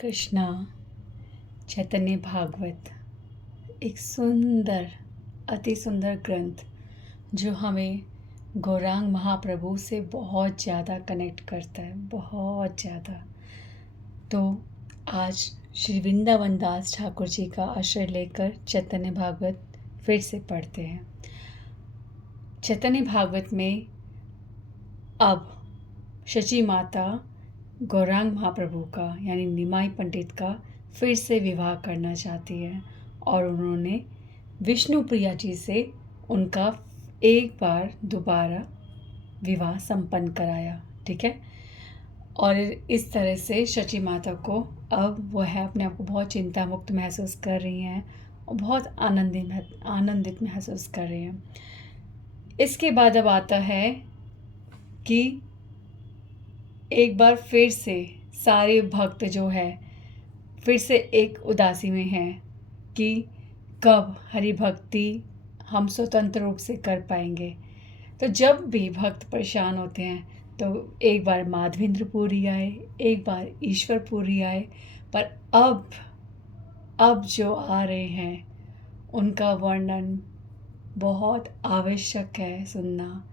कृष्णा चैतन्य भागवत एक सुंदर अति सुंदर ग्रंथ जो हमें गौरांग महाप्रभु से बहुत ज़्यादा कनेक्ट करता है, बहुत ज़्यादा। तो आज श्री वृंदावन दास ठाकुर जी का आश्रय लेकर चैतन्य भागवत फिर से पढ़ते हैं। चैतन्य भागवत में अब शची माता गौरांग महाप्रभु का यानी निमाई पंडित का फिर से विवाह करना चाहती है और उन्होंने विष्णु प्रिया जी से उनका एक बार दोबारा विवाह संपन्न कराया। ठीक है। और इस तरह से शची माता को अब वो है अपने आप को बहुत चिंता मुक्त महसूस कर रही हैं और बहुत आनंदित महसूस कर रही हैं। इसके बाद अब आता है कि एक बार फिर से सारे भक्त जो है फिर से एक उदासी में हैं कि कब हरि भक्ति हम स्वतंत्र रूप से कर पाएंगे। तो जब भी भक्त परेशान होते हैं तो एक बार माधवेंद्र पुरी आए, एक बार ईश्वर पुरी आए, पर अब जो आ रहे हैं उनका वर्णन बहुत आवश्यक है सुनना।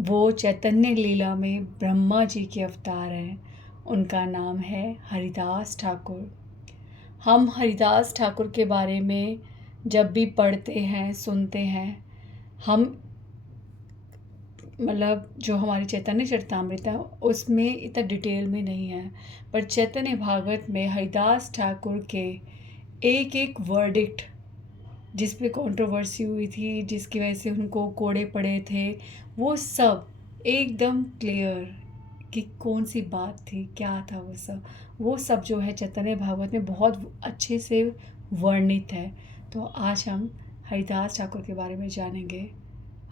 वो चैतन्य लीला में ब्रह्मा जी के अवतार हैं। उनका नाम है हरिदास ठाकुर। हम हरिदास ठाकुर के बारे में जब भी पढ़ते हैं सुनते हैं, हम मतलब जो हमारी चैतन्य चरितामृत है उसमें इतना डिटेल में नहीं है, पर चैतन्य भागवत में हरिदास ठाकुर के एक एक वर्डिक्ट जिस पे कंट्रोवर्सी हुई थी, जिसकी वजह से उनको कोड़े पड़े थे, वो सब एकदम क्लियर कि कौन सी बात थी, क्या था वो सब जो है चैतन्य भागवत में बहुत अच्छे से वर्णित है। तो आज हम हरिदास ठाकुर के बारे में जानेंगे।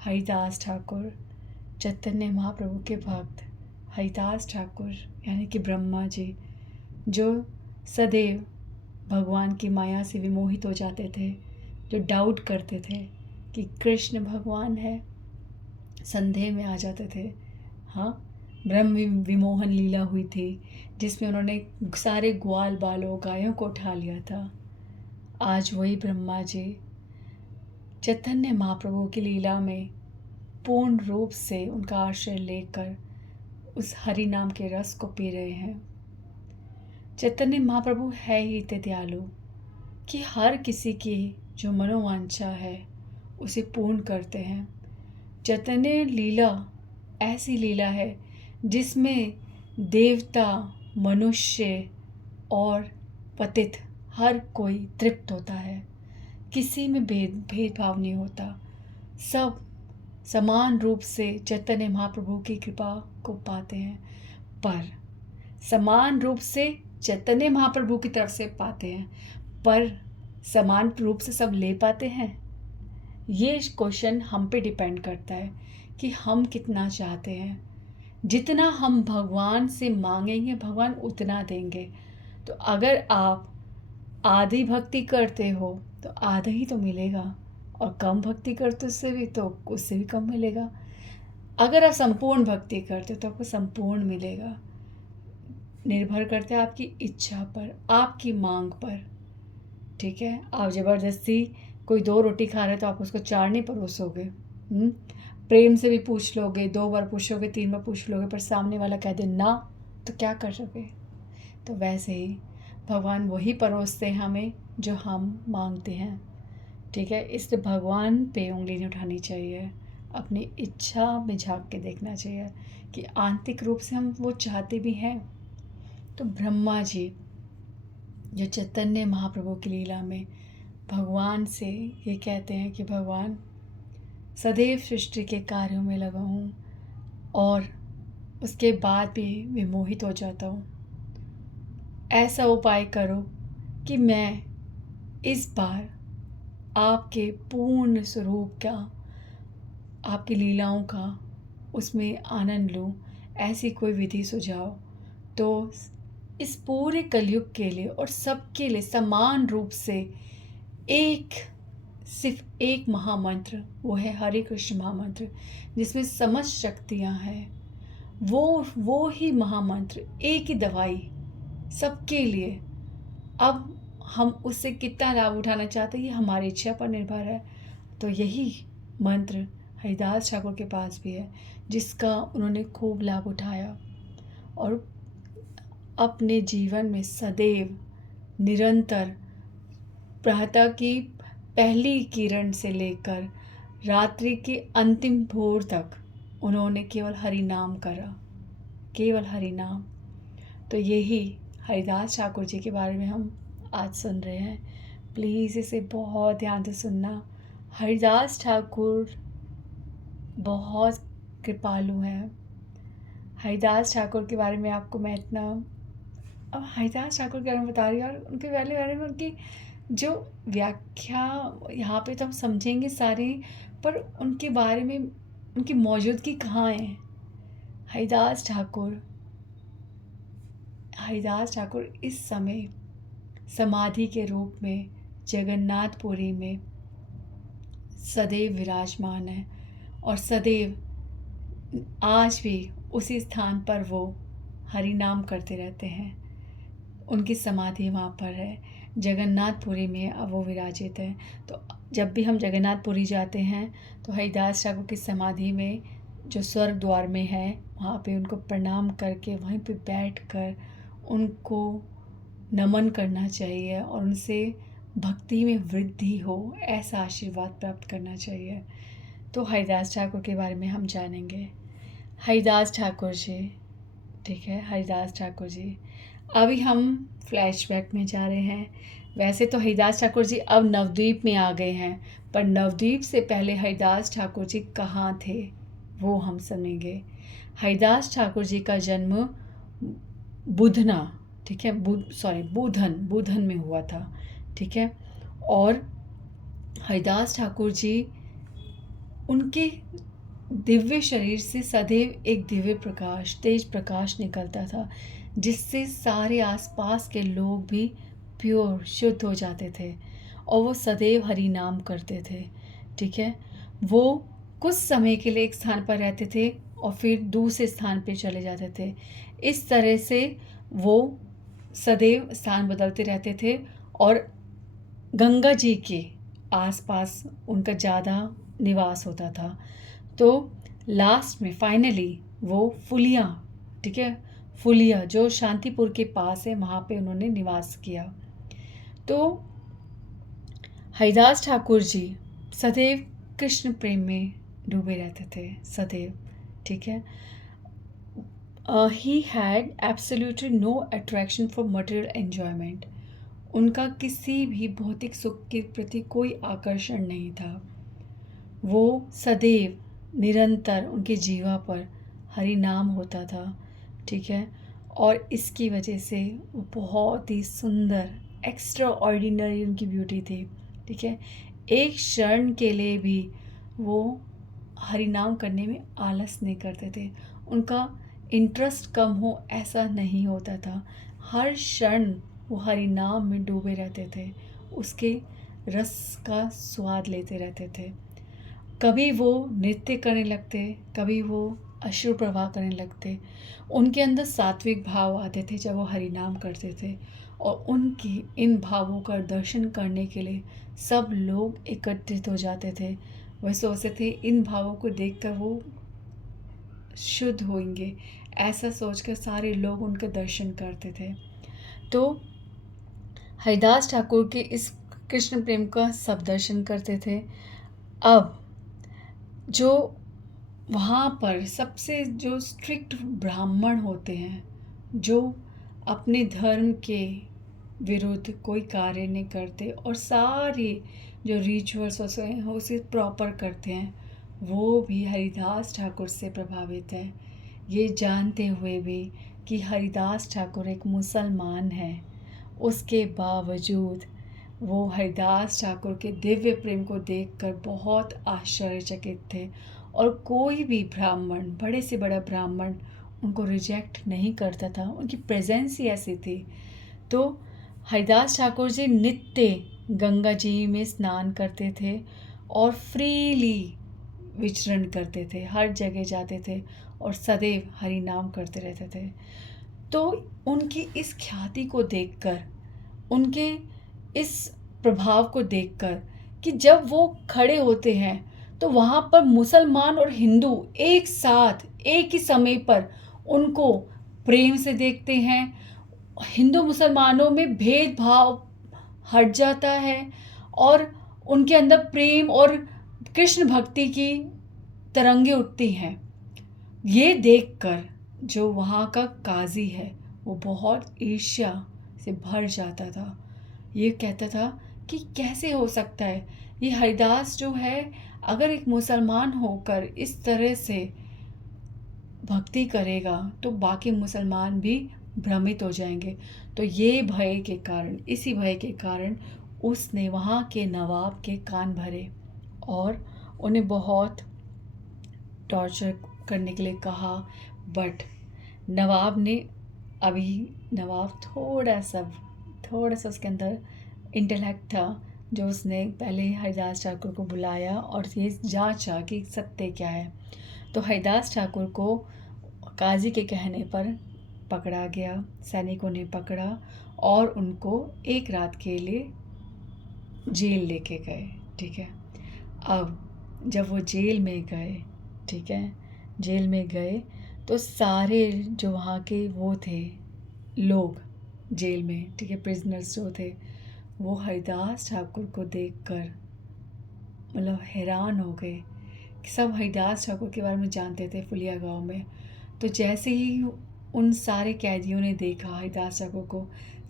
हरिदास ठाकुर चैतन्य महाप्रभु के भक्त हरिदास ठाकुर यानी कि ब्रह्मा जी, जो सदैव भगवान की माया से विमोहित हो जाते थे, जो डाउट करते थे कि कृष्ण भगवान है, संदेह में आ जाते थे। हाँ, ब्रह्म विमोहन लीला हुई थी जिसमें उन्होंने सारे ग्वाल बालों गायों को उठा लिया था। आज वही ब्रह्मा जी चैतन्य महाप्रभु की लीला में पूर्ण रूप से उनका आश्रय लेकर उस हरि नाम के रस को पी रहे हैं। चैतन्य महाप्रभु है ही इतने दयालु कि हर किसी की जो मनोवांछा है उसे पूर्ण करते हैं। चैतन्य लीला ऐसी लीला है जिसमें देवता, मनुष्य और पतित हर कोई तृप्त होता है। किसी में भेदभाव नहीं होता, सब समान रूप से चैतन्य महाप्रभु की कृपा को पाते हैं, पर समान रूप से चैतन्य महाप्रभु की तरफ से पाते हैं, पर समान रूप से सब ले पाते हैं। ये क्वेश्चन हम पे डिपेंड करता है कि हम कितना चाहते हैं। जितना हम भगवान से मांगेंगे भगवान उतना देंगे। तो अगर आप आधी भक्ति करते हो तो आधा ही तो मिलेगा, और कम भक्ति करते उससे भी कम मिलेगा। अगर आप संपूर्ण भक्ति करते हो तो आपको संपूर्ण मिलेगा। निर्भर करता है आपकी इच्छा पर, आपकी मांग पर। ठीक है। आप ज़बरदस्ती कोई 2 रोटी खा रहे हैं तो आप उसको 4 नहीं परोसोगे। प्रेम से भी पूछ लोगे, 2 बार पूछोगे, 3 बार पूछ लोगे, पर सामने वाला कह दे ना, तो क्या कर सके। तो वैसे ही भगवान वही परोसते हैं हमें जो हम मांगते हैं। ठीक है। इसलिए भगवान पे उंगली नहीं उठानी चाहिए, अपनी इच्छा में झांक के देखना चाहिए कि आंतरिक रूप से हम वो चाहते भी हैं। तो ब्रह्मा जी जो चैतन्य महाप्रभु की लीला में भगवान से ये कहते हैं कि भगवान सदैव सृष्टि के कार्यों में लगा हूँ और उसके बाद भी विमोहित हो जाता हूँ। ऐसा उपाय करो कि मैं इस बार आपके पूर्ण स्वरूप का, आपकी लीलाओं का उसमें आनंद लूँ। ऐसी कोई विधि सुझाओ तो इस पूरे कलयुग के लिए और सबके लिए समान रूप से सिर्फ एक महामंत्र, वो है हरे कृष्ण महामंत्र, जिसमें समस्त शक्तियाँ हैं। वो ही महामंत्र, एक ही दवाई सबके लिए अब हम उससे कितना लाभ उठाना चाहते हैं ये हमारी इच्छा पर निर्भर है। तो यही मंत्र हरिदास ठाकुर के पास भी है, जिसका उन्होंने खूब लाभ उठाया और अपने जीवन में सदैव निरंतर प्रातः की पहली किरण से लेकर रात्रि के अंतिम भोर तक उन्होंने केवल हरि नाम करा, केवल हरि नाम। तो यही हरिदास ठाकुर जी के बारे में हम आज सुन रहे हैं। प्लीज़ इसे बहुत ध्यान से सुनना। हरिदास ठाकुर बहुत कृपालु हैं। हरिदास ठाकुर के बारे में आपको मैं इतना, अब हरिदास ठाकुर के बारे में बता रही हूँ और उनके बारे में उनकी जो व्याख्या यहाँ पे तो हम समझेंगे सारी, पर उनके बारे में उनकी मौजूदगी कहाँ है। हरिदास ठाकुर इस समय समाधि के रूप में जगन्नाथपुरी में सदैव विराजमान है और सदैव आज भी उसी स्थान पर वो हरि नाम करते रहते हैं। उनकी समाधि वहाँ पर है, जगन्नाथपुरी में अब वो विराजित है। तो जब भी हम जगन्नाथपुरी जाते हैं तो हरिदास ठाकुर की समाधि में जो स्वर्ग द्वार में है वहाँ पे उनको प्रणाम करके वहीं पे बैठकर उनको नमन करना चाहिए और उनसे भक्ति में वृद्धि हो ऐसा आशीर्वाद प्राप्त करना चाहिए। तो हरिदास ठाकुर के बारे में हम जानेंगे। हरिदास ठाकुर जी, ठीक है, हरिदास ठाकुर जी। अभी हम फ्लैशबैक में जा रहे हैं। वैसे तो हरिदास ठाकुर जी अब नवद्वीप में आ गए हैं, पर नवद्वीप से पहले हरिदास ठाकुर जी कहाँ थे वो हम सुनेंगे। हरिदास ठाकुर जी का जन्म बुधना, ठीक है, बुधन में हुआ था, ठीक है। और हरिदास ठाकुर जी, उनके दिव्य शरीर से सदैव एक दिव्य प्रकाश, तेज प्रकाश निकलता था, जिससे सारे आसपास के लोग भी प्योर शुद्ध हो जाते थे और वो सदैव हरि नाम करते थे, ठीक है। वो कुछ समय के लिए एक स्थान पर रहते थे और फिर दूसरे स्थान पे चले जाते थे। इस तरह से वो सदैव स्थान बदलते रहते थे और गंगा जी के आसपास उनका ज़्यादा निवास होता था। तो लास्ट में फाइनली वो फुलिया, ठीक है, फुलिया जो शांतिपुर के पास है वहाँ पे उन्होंने निवास किया। तो हरिदास ठाकुर जी सदैव कृष्ण प्रेम में डूबे रहते थे, सदैव, ठीक है। He had absolutely no attraction for material enjoyment. उनका किसी भी भौतिक सुख के प्रति कोई आकर्षण नहीं था। वो सदैव निरंतर उनके जीवा पर हरि नाम होता था, ठीक है। और इसकी वजह से वो बहुत ही सुंदर, एक्स्ट्रा ऑर्डिनरी उनकी ब्यूटी थी, ठीक है। एक क्षण के लिए भी वो हरि नाम करने में आलस नहीं करते थे। उनका इंटरेस्ट कम हो ऐसा नहीं होता था। हर क्षण वो हरि नाम में डूबे रहते थे, उसके रस का स्वाद लेते रहते थे। कभी वो नृत्य करने लगते, कभी वो अश्रु प्रवाह करने लगते। उनके अंदर सात्विक भाव आते थे जब वो हरि नाम करते थे और उनकी इन भावों का दर्शन करने के लिए सब लोग एकत्रित हो जाते थे। वह सोचते थे इन भावों को देखकर वो शुद्ध होंगे, ऐसा सोचकर सारे लोग उनका दर्शन करते थे। तो हरिदास ठाकुर के इस कृष्ण प्रेम का सब दर्शन करते थे। अब जो वहाँ पर सबसे जो स्ट्रिक्ट ब्राह्मण होते हैं, जो अपने धर्म के विरुद्ध कोई कार्य नहीं करते और सारे जो रिचुअल्स हैं उसे प्रॉपर करते हैं, वो भी हरिदास ठाकुर से प्रभावित है। ये जानते हुए भी कि हरिदास ठाकुर एक मुसलमान है, उसके बावजूद वो हरिदास ठाकुर के दिव्य प्रेम को देखकर बहुत आश्चर्यचकित थे और कोई भी ब्राह्मण, बड़े से बड़ा ब्राह्मण उनको रिजेक्ट नहीं करता था। उनकी प्रेजेंस ही ऐसी थी। तो हरिदास ठाकुर जी नित्य गंगा जी में स्नान करते थे और फ्रीली विचरण करते थे, हर जगह जाते थे और सदैव हरि नाम करते रहते थे। तो उनकी इस ख्याति को देखकर उनके इस प्रभाव को देखकर कि जब वो खड़े होते हैं तो वहाँ पर मुसलमान और हिंदू एक साथ एक ही समय पर उनको प्रेम से देखते हैं। हिंदू मुसलमानों में भेदभाव हट जाता है और उनके अंदर प्रेम और कृष्ण भक्ति की तरंगे उठती हैं। ये देखकर जो वहाँ का काजी है वो बहुत ईर्ष्या से भर जाता था। ये कहता था कि कैसे हो सकता है, ये हरिदास जो है अगर एक मुसलमान होकर इस तरह से भक्ति करेगा तो बाकी मुसलमान भी भ्रमित हो जाएंगे। तो ये भय के कारण, इसी भय के कारण उसने वहाँ के नवाब के कान भरे और उन्हें बहुत टॉर्चर करने के लिए कहा। बट नवाब ने, अभी नवाब थोड़ा सा उसके अंदर इंटेलेक्ट था, जो उसने पहले हरिदास ठाकुर को बुलाया और ये जांचा कि सत्य क्या है। तो हरिदास ठाकुर को काजी के कहने पर पकड़ा गया, सैनिकों ने पकड़ा और उनको एक रात के लिए जेल लेके गए। ठीक है, अब जब वो जेल में गए, ठीक है, जेल में गए तो सारे जो वहाँ के वो थे लोग जेल में, ठीक है, प्रिजनर्स जो थे, वो हरिदास ठाकुर को देखकर मतलब हैरान हो गए। सब हरिदास ठाकुर के बारे में जानते थे फुलिया गांव में। तो जैसे ही उन सारे कैदियों ने देखा हरिदास ठाकुर को,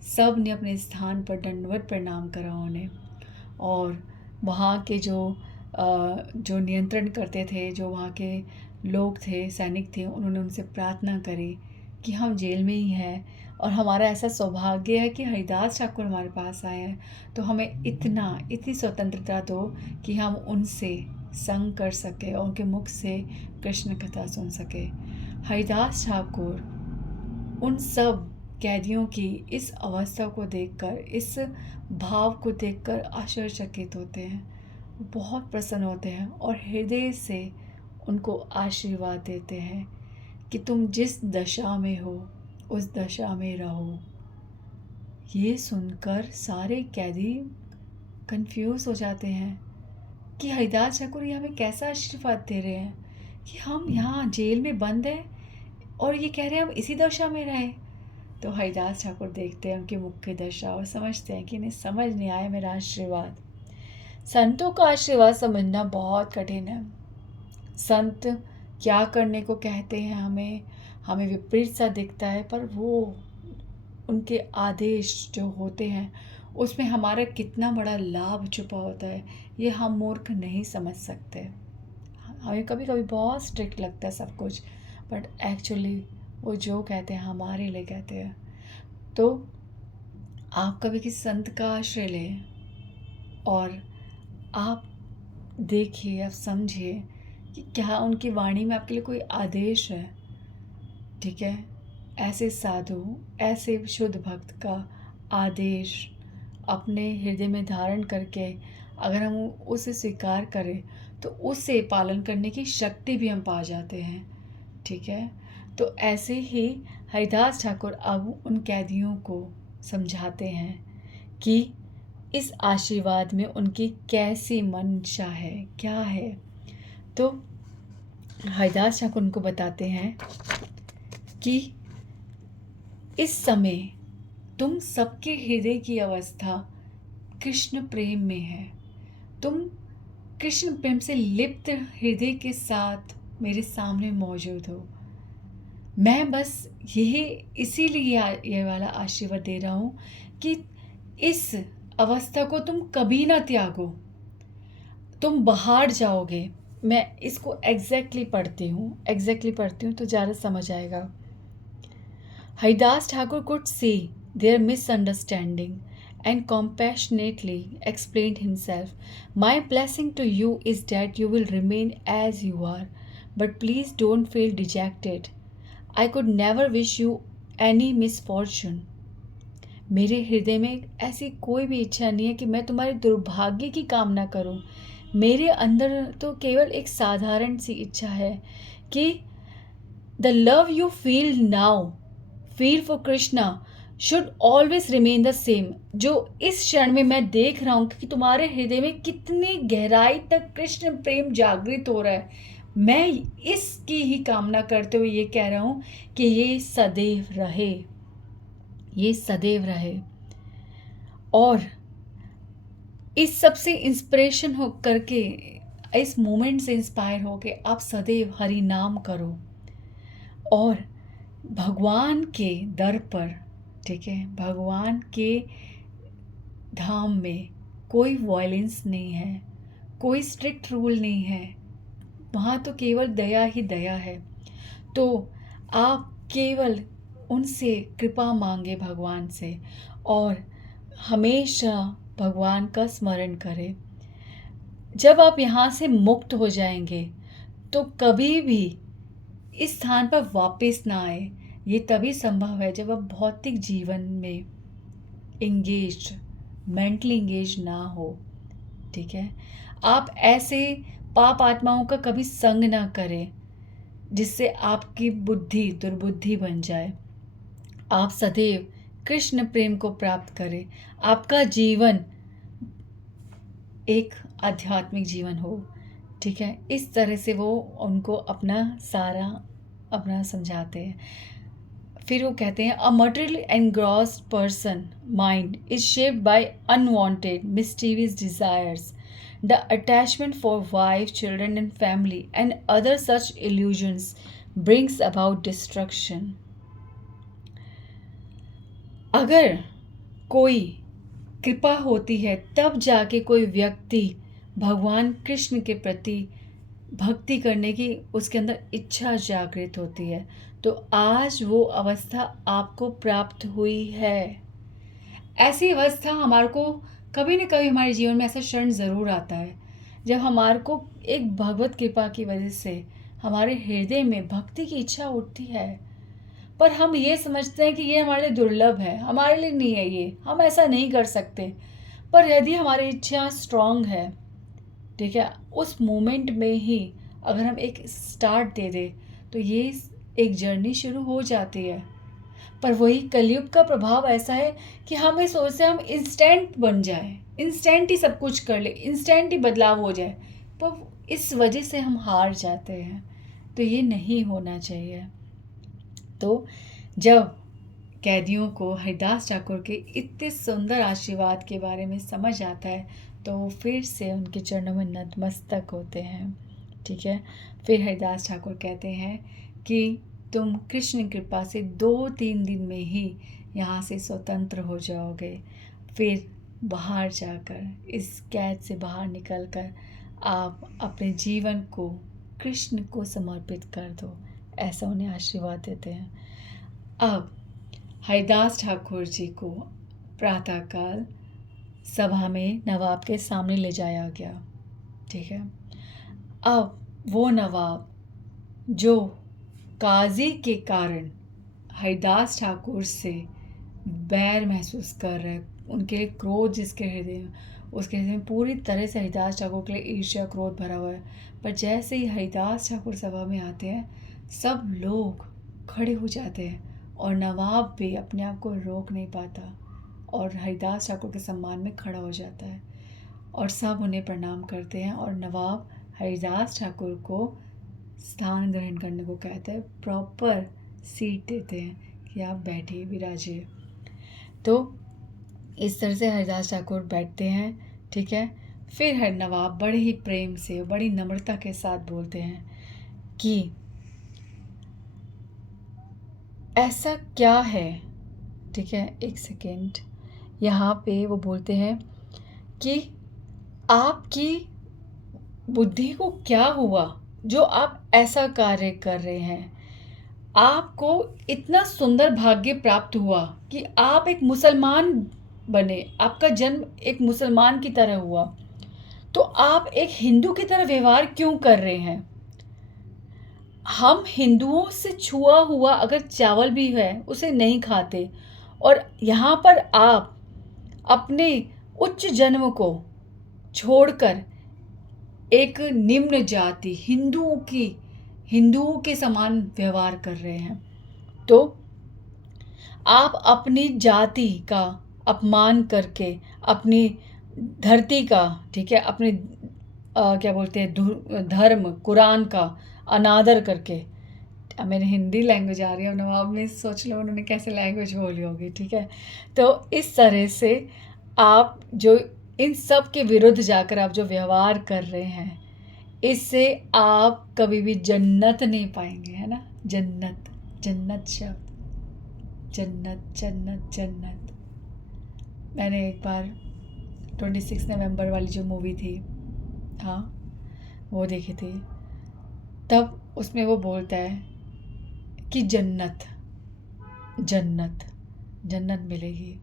सब ने अपने स्थान पर दंडवत प्रणाम करा उन्हें। और वहाँ के जो नियंत्रण करते थे, जो वहाँ के लोग थे, सैनिक थे, उन्होंने उनसे प्रार्थना करी कि हम जेल में ही हैं और हमारा ऐसा सौभाग्य है कि हरिदास ठाकुर हमारे पास आए हैं, तो हमें इतनी स्वतंत्रता दो कि हम उनसे संग कर सके और उनके मुख से कृष्ण कथा सुन सके। हरिदास ठाकुर उन सब कैदियों की इस अवस्था को देखकर, इस भाव को देखकर आश्चर्यचकित होते हैं, बहुत प्रसन्न होते हैं और हृदय से उनको आशीर्वाद देते हैं कि तुम जिस दशा में हो उस दशा में रहो। ये सुनकर सारे कैदी कंफ्यूज हो जाते हैं कि हरिदास ठाकुर ये हमें कैसा आशीर्वाद दे रहे हैं कि हम यहाँ जेल में बंद हैं और ये कह रहे हैं हम इसी दशा में रहें। तो हरिदास ठाकुर देखते हैं उनके मुख की दशा और समझते हैं कि इन्हें समझ नहीं आया मेरा आशीर्वाद। संतों का आशीर्वाद समझना बहुत कठिन है। संत क्या करने को कहते हैं हमें विपरीत सा दिखता है, पर वो उनके आदेश जो होते हैं उसमें हमारा कितना बड़ा लाभ छुपा होता है, ये हम मूर्ख नहीं समझ सकते। हमें कभी कभी बहुत स्ट्रिक्ट लगता है सब कुछ, बट एक्चुअली वो जो कहते हैं हमारे लिए कहते हैं। तो आप कभी किसी संत का आश्रय लें और आप देखिए, आप समझिए कि क्या उनकी वाणी में आपके लिए कोई आदेश है। ठीक है, ऐसे साधु, ऐसे शुद्ध भक्त का आदेश अपने हृदय में धारण करके अगर हम उसे स्वीकार करें तो उससे पालन करने की शक्ति भी हम पा जाते हैं। ठीक है, तो ऐसे ही हरिदास ठाकुर अब उन कैदियों को समझाते हैं कि इस आशीर्वाद में उनकी कैसी मंशा है, क्या है। तो हरिदास ठाकुर उनको बताते हैं कि इस समय तुम सबके हृदय की अवस्था कृष्ण प्रेम में है। तुम कृष्ण प्रेम से लिप्त हृदय के साथ मेरे सामने मौजूद हो। मैं बस यही इसीलिए ये वाला आशीर्वाद दे रहा हूँ कि इस अवस्था को तुम कभी ना त्यागो, तुम बाहर जाओगे। मैं इसको एग्जैक्टली पढ़ती हूँ तो ज़्यादा समझ आएगा। Haridas Thakur could see their misunderstanding and compassionately explained himself. My blessing to you is that you will remain as you are, but please don't feel dejected. I could never wish you any misfortune. मेरे हृदय में ऐसी कोई भी इच्छा नहीं है कि मैं तुम्हारे दुर्भाग्य की कामना करूं। मेरे अंदर तो केवल एक साधारण सी इच्छा है कि the love you feel now, feel for Krishna, should always remain the same. जो इस क्षण में मैं देख रहा हूँ कि तुम्हारे हृदय में कितनी गहराई तक कृष्ण प्रेम जागृत हो रहा है, मैं इसकी ही कामना करते हुए ये कह रहा हूँ कि ये सदैव रहे, ये सदैव रहे। और इस सब से इंस्पिरेशन हो करके, इस मोमेंट से इंस्पायर हो के आप सदैव हरि नाम करो। और भगवान के दर पर, ठीक है, भगवान के धाम में कोई वायलेंस नहीं है, कोई स्ट्रिक्ट रूल नहीं है, वहाँ तो केवल दया ही दया है। तो आप केवल उनसे कृपा मांगे भगवान से, और हमेशा भगवान का स्मरण करें। जब आप यहाँ से मुक्त हो जाएंगे तो कभी भी इस स्थान पर वापस ना आए। ये तभी संभव है जब आप भौतिक जीवन में इंगेज्ड, मेंटली इंगेज ना हो, ठीक है। आप ऐसे पाप आत्माओं का कभी संग ना करें जिससे आपकी बुद्धि दुर्बुद्धि बन जाए। आप सदैव कृष्ण प्रेम को प्राप्त करें, आपका जीवन एक आध्यात्मिक जीवन हो, ठीक है। इस तरह से वो उनको अपना समझाते हैं। फिर वो कहते हैं a material engrossed person mind is shaped by unwanted mysterious desires, the attachment for wife, children and family and other such illusions brings about destruction. अगर कोई कृपा होती है तब जाके कोई व्यक्ति भगवान कृष्ण के प्रति भक्ति करने की उसके अंदर इच्छा जागृत होती है। तो आज वो अवस्था आपको प्राप्त हुई है। ऐसी अवस्था हमारे को कभी न कभी हमारे जीवन में ऐसा क्षण ज़रूर आता है जब हमारे को एक भगवत कृपा की वजह से हमारे हृदय में भक्ति की इच्छा उठती है। पर हम ये समझते हैं कि ये हमारे लिए दुर्लभ है, हमारे लिए नहीं है, ये हम ऐसा नहीं कर सकते। पर यदि हमारी इच्छा स्ट्रांग है, ठीक है, उस मोमेंट में ही अगर हम एक स्टार्ट दे दें तो ये एक जर्नी शुरू हो जाती है। पर वही कलयुग का प्रभाव ऐसा है कि हम ये सोचते हैं हम इंस्टेंट बन जाए, इंस्टेंट ही सब कुछ कर ले, इंस्टेंट ही बदलाव हो जाए, पर इस वजह से हम हार जाते हैं। तो ये नहीं होना चाहिए। तो जब कैदियों को हरिदास ठाकुर के इतने सुंदर आशीर्वाद के बारे में समझ आता है तो वो फिर से उनके चरणों में नतमस्तक होते हैं, ठीक है। फिर हरिदास ठाकुर कहते हैं कि तुम कृष्ण कृपा से 2-3 दिन में ही यहाँ से स्वतंत्र हो जाओगे। फिर बाहर जाकर, इस कैद से बाहर निकलकर आप अपने जीवन को कृष्ण को समर्पित कर दो, ऐसा उन्हें आशीर्वाद देते हैं। अब हरिदास ठाकुर जी को प्रातःकाल सभा में नवाब के सामने ले जाया गया, ठीक है। अब वो नवाब जो काजी के कारण हरिदास ठाकुर से बैर महसूस कर रहे, उनके लिए क्रोध जिसके हृदय में, उसके हृदय में पूरी तरह से हरिदास ठाकुर के लिए ईर्ष्या क्रोध भरा हुआ है। पर जैसे ही हरिदास ठाकुर सभा में आते हैं सब लोग खड़े हो जाते हैं और नवाब भी अपने आप को रोक नहीं पाता और हरिदास ठाकुर के सम्मान में खड़ा हो जाता है और सब उन्हें प्रणाम करते हैं। और नवाब हरिदास ठाकुर को स्थान ग्रहण करने को कहते हैं, प्रॉपर सीट देते हैं कि आप बैठिए, विराजिए। तो इस तरह से हरिदास ठाकुर बैठते हैं, ठीक है। फिर हर नवाब बड़े ही प्रेम से, बड़ी नम्रता के साथ बोलते हैं कि ऐसा क्या है, ठीक है, एक सेकेंड, यहाँ पे वो बोलते हैं कि आपकी बुद्धि को क्या हुआ जो आप ऐसा कार्य कर रहे हैं। आपको इतना सुंदर भाग्य प्राप्त हुआ कि आप एक मुसलमान बने, आपका जन्म एक मुसलमान की तरह हुआ, तो आप एक हिंदू की तरह व्यवहार क्यों कर रहे हैं। हम हिंदुओं से छुआ हुआ अगर चावल भी है उसे नहीं खाते, और यहाँ पर आप अपने उच्च जन्म को छोड़कर एक निम्न जाति हिंदुओं के समान व्यवहार कर रहे हैं। तो आप अपनी जाति का अपमान करके, अपनी धरती का, ठीक है, अपने क्या बोलते हैं, धर्म कुरान का अनादर करके, अब मेरी हिंदी लैंग्वेज आ रही है, नवाब में सोच लो उन्होंने कैसे लैंग्वेज बोली होगी, ठीक है। तो इस तरह से आप जो इन सब के विरुद्ध जाकर आप जो व्यवहार कर रहे हैं, इससे आप कभी भी जन्नत नहीं पाएंगे, है ना। जन्नत, जन्नत शब्द, जन्नत जन्नत जन्नत। मैंने एक बार 26 नवंबर वाली जो मूवी थी, हाँ, वो देखी थी। तब उसमें वो बोलता है कि जन्नत, जन्नत, जन्नत मिलेगी।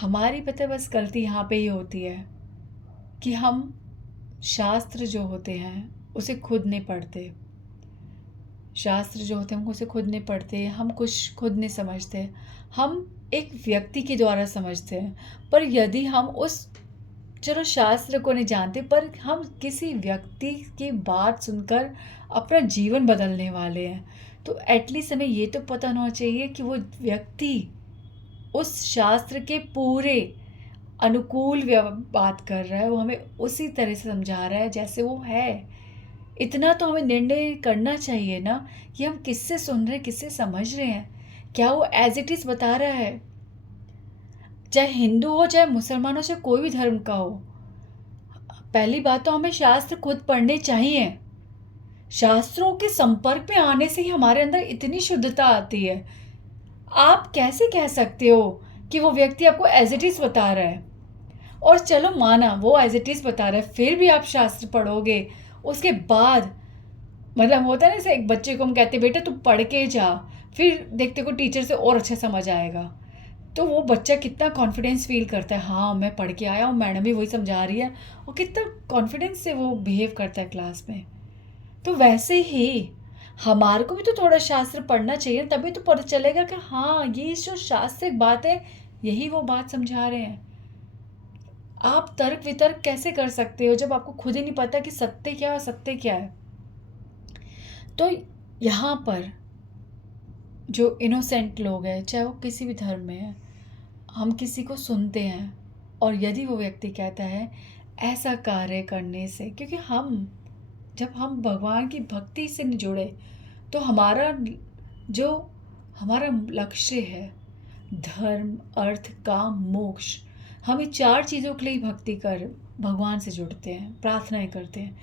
हमारी पता है बस गलती यहाँ पे ही होती है कि हम शास्त्र जो होते हैं उसे खुद नहीं पढ़ते। शास्त्र जो होते हैं हम उसे खुद नहीं पढ़ते, हम कुछ खुद नहीं समझते, हम एक व्यक्ति के द्वारा समझते हैं। पर यदि हम उस, चलो शास्त्र को नहीं जानते, पर हम किसी व्यक्ति की बात सुनकर अपना जीवन बदलने वाले हैं, तो एटलीस्ट हमें ये तो पता होना चाहिए कि वो व्यक्ति उस शास्त्र के पूरे अनुकूल बात कर रहा है, वो हमें उसी तरह से समझा रहा है जैसे वो है। इतना तो हमें निर्णय करना चाहिए ना कि हम किससे सुन रहे हैं, किससे समझ रहे हैं, क्या वो एज इट इज़ बता रहा है। चाहे हिंदू हो, चाहे मुसलमान हो, चाहे कोई भी धर्म का हो, पहली बात तो हमें शास्त्र खुद पढ़ने चाहिए। शास्त्रों के संपर्क में आने से ही हमारे अंदर इतनी शुद्धता आती है। आप कैसे कह सकते हो कि वो व्यक्ति आपको एज इट इज़ बता रहा है, और चलो माना वो एज इट इज़ बता रहा है, फिर भी आप शास्त्र पढ़ोगे उसके बाद, मतलब होता है ना, जैसे एक बच्चे को हम कहते हैं बेटा तू पढ़ के जा, फिर देखते को टीचर से और अच्छा समझ आएगा, तो वो बच्चा कितना कॉन्फिडेंस फील करता है, हाँ मैं पढ़ के आया हूँ, मैडम भी वही समझा रही है, और कितना कॉन्फिडेंस से वो बिहेव करता है क्लास में। तो वैसे ही हमारे को भी तो थोड़ा शास्त्र पढ़ना चाहिए, तभी तो पता चलेगा कि हाँ ये जो शास्त्रिक बात है यही वो बात समझा रहे हैं। आप तर्क वितर्क कैसे कर सकते हो जब आपको खुद ही नहीं पता कि सत्य क्या है और सत्य क्या है। तो यहाँ पर जो इनोसेंट लोग हैं, चाहे वो किसी भी धर्म में है, हम किसी को सुनते हैं, और यदि वो व्यक्ति कहता है ऐसा कार्य करने से, क्योंकि हम जब हम भगवान की भक्ति से नहीं जुड़े, तो हमारा जो हमारा लक्ष्य है, धर्म अर्थ काम मोक्ष, हम ये 4 चीज़ों के लिए भक्ति कर भगवान से जुड़ते हैं, प्रार्थनाएं करते हैं,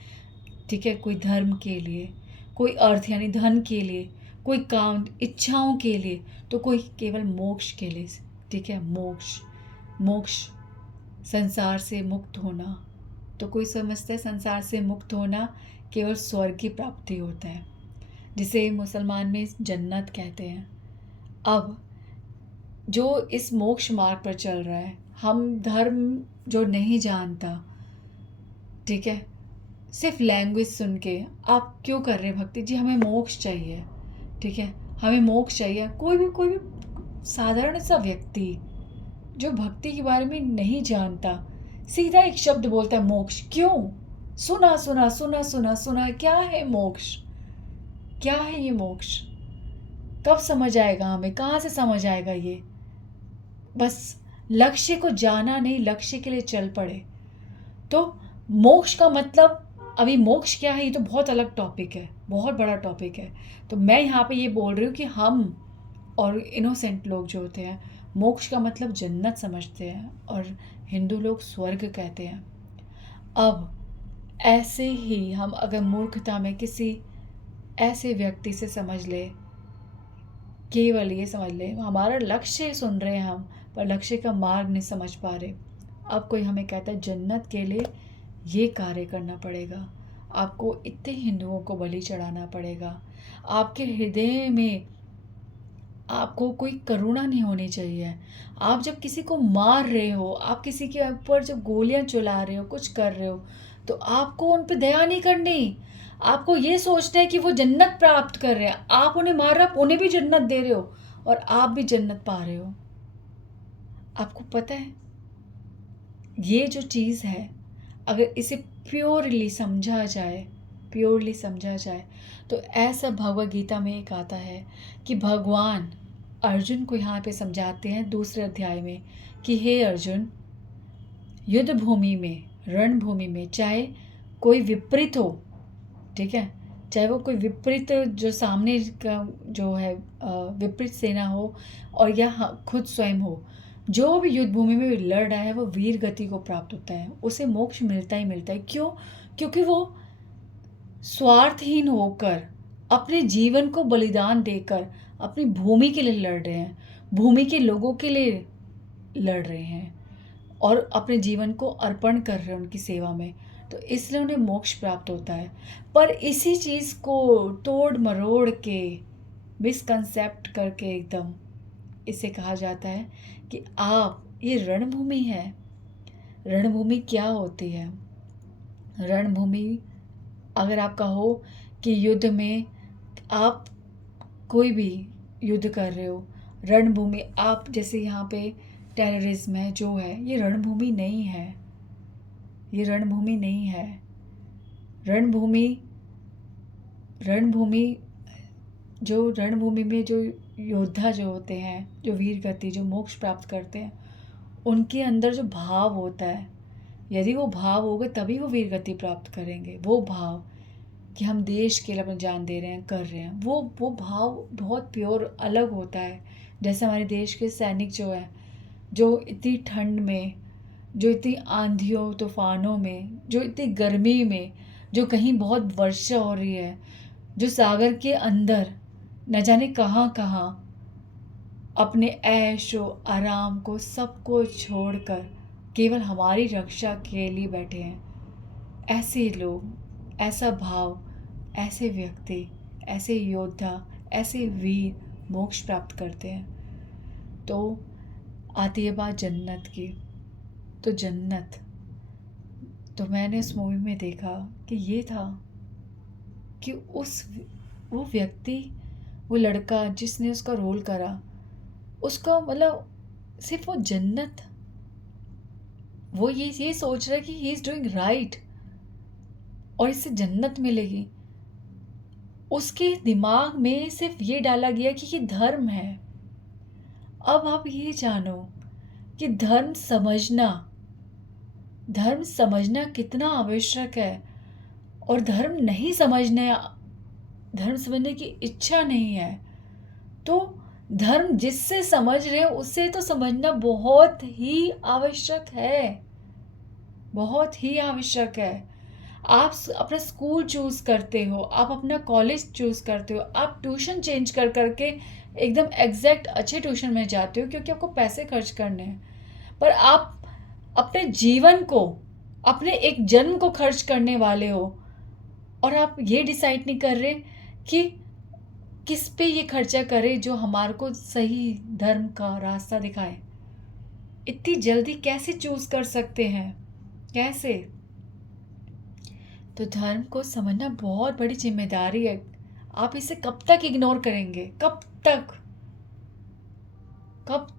ठीक है। कोई धर्म के लिए, कोई अर्थ यानी धन के लिए, कोई काम इच्छाओं के लिए, तो कोई केवल मोक्ष के लिए, ठीक है। मोक्ष, मोक्ष संसार से मुक्त होना, तो कोई समझता है संसार से मुक्त होना केवल स्वर्ग की प्राप्ति होता है, जिसे मुसलमान में जन्नत कहते हैं। अब जो इस मोक्ष मार्ग पर चल रहा है, हम धर्म जो नहीं जानता, ठीक है, सिर्फ लैंग्वेज सुन के आप क्यों कर रहे हैं भक्ति जी, हमें मोक्ष चाहिए, ठीक है, हमें मोक्ष चाहिए। कोई भी साधारण सा व्यक्ति जो भक्ति के बारे में नहीं जानता, सीधा एक शब्द बोलता है मोक्ष। क्यों? सुना सुना सुना सुना सुना, क्या है मोक्ष, क्या है ये मोक्ष, कब समझ आएगा हमें, कहाँ से समझ आएगा ये। बस लक्ष्य को जाना नहीं, लक्ष्य के लिए चल पड़े। तो मोक्ष का मतलब, अभी मोक्ष क्या है ये तो बहुत अलग टॉपिक है, बहुत बड़ा टॉपिक है। तो मैं यहाँ पे ये बोल रही हूँ कि हम और इनोसेंट लोग जो होते हैं, मोक्ष का मतलब जन्नत समझते हैं, और हिंदू लोग स्वर्ग कहते हैं। अब ऐसे ही हम अगर मूर्खता में किसी ऐसे व्यक्ति से समझ ले, केवल ये समझ ले हमारा लक्ष्य सुन रहे हैं हम, पर लक्ष्य का मार्ग नहीं समझ पा रहे। अब कोई हमें कहता है जन्नत के लिए ये कार्य करना पड़ेगा, आपको इतने हिंदुओं को बलि चढ़ाना पड़ेगा, आपके हृदय में आपको कोई करुणा नहीं होनी चाहिए। आप जब किसी को मार रहे हो, आप किसी के ऊपर जब गोलियां चला रहे हो, कुछ कर रहे हो, तो आपको उन पर दया नहीं करनी। आपको ये सोचना है कि वो जन्नत प्राप्त कर रहे हैं, आप उन्हें मार रहे हो, आप उन्हें भी जन्नत दे रहे हो, और आप भी जन्नत पा रहे हो। आपको पता है ये जो चीज़ है, अगर इसे प्योरली समझा जाए, प्योरली समझा जाए, तो ऐसा भगवद गीता में एक आता है कि भगवान अर्जुन को यहाँ पे समझाते हैं दूसरे अध्याय में कि हे अर्जुन, युद्ध भूमि में, रणभूमि में चाहे कोई विपरीत हो, ठीक है, चाहे वो कोई विपरीत जो सामने का जो है विपरीत सेना हो और या खुद स्वयं हो, जो भी युद्ध भूमि में लड़ रहा है वो वीर गति को प्राप्त होता है, उसे मोक्ष मिलता ही मिलता है। क्यों? क्योंकि वो स्वार्थहीन होकर अपने जीवन को बलिदान देकर अपनी भूमि के लिए लड़ रहे हैं, भूमि के लोगों के लिए लड़ रहे हैं और अपने जीवन को अर्पण कर रहे हैं उनकी सेवा में, तो इसलिए उन्हें मोक्ष प्राप्त होता है। पर इसी चीज़ को तोड़ मरोड़ के मिसकंसेप्ट करके एकदम इसे कहा जाता है कि आप, ये रणभूमि है। रणभूमि क्या होती है? रणभूमि अगर आप कहो कि युद्ध में आप कोई भी युद्ध कर रहे हो, रणभूमि आप जैसे यहाँ पे टेररिज्म है जो है, ये रणभूमि नहीं है, ये रणभूमि नहीं है। रणभूमि जो रणभूमि में जो योद्धा जो होते हैं, जो वीर गति, जो मोक्ष प्राप्त करते हैं, उनके अंदर जो भाव होता है, यदि वो भाव होगा तभी वो वीर गति प्राप्त करेंगे। वो भाव कि हम देश के लिए अपनी जान दे रहे हैं, कर रहे हैं, वो भाव बहुत प्योर अलग होता है। जैसे हमारे देश के सैनिक जो है, जो इतनी ठंड में, जो इतनी आंधियों तूफानों में, जो इतनी गर्मी में, जो कहीं बहुत वर्षा हो रही है, जो सागर के अंदर न जाने कहाँ कहाँ अपने ऐशो आराम को सबको छोड़कर केवल हमारी रक्षा के लिए बैठे हैं, ऐसे लोग, ऐसा भाव, ऐसे व्यक्ति, ऐसे योद्धा, ऐसे वीर मोक्ष प्राप्त करते हैं। तो आती है बात जन्नत की। तो जन्नत, तो मैंने उस मूवी में देखा कि ये था कि वो व्यक्ति, वो लड़का जिसने उसका रोल करा, उसका मतलब सिर्फ वो जन्नत, वो ये सोच रहा है कि ही इज़ डूइंग राइट और इससे जन्नत मिलेगी। उसके दिमाग में सिर्फ ये डाला गया कि ये धर्म है। अब आप ये जानो कि धर्म समझना कितना आवश्यक है, और धर्म समझने की इच्छा नहीं है, तो धर्म जिससे समझ रहे हैं उससे तो समझना बहुत ही आवश्यक है, बहुत ही आवश्यक है। आप अपना स्कूल चूज़ करते हो, आप अपना कॉलेज चूज़ करते हो, आप ट्यूशन चेंज कर करके एकदम एग्जैक्ट अच्छे ट्यूशन में जाते हो क्योंकि आपको पैसे खर्च करने हैं, पर आप अपने जीवन को, अपने एक जन्म को खर्च करने वाले हो और आप ये डिसाइड नहीं कर रहे कि किस पे ये खर्चा करें जो हमारे को सही धर्म का रास्ता दिखाए। इतनी जल्दी कैसे चूज़ कर सकते हैं, कैसे? तो धर्म को समझना बहुत बड़ी जिम्मेदारी है। आप इसे कब तक इग्नोर करेंगे? कब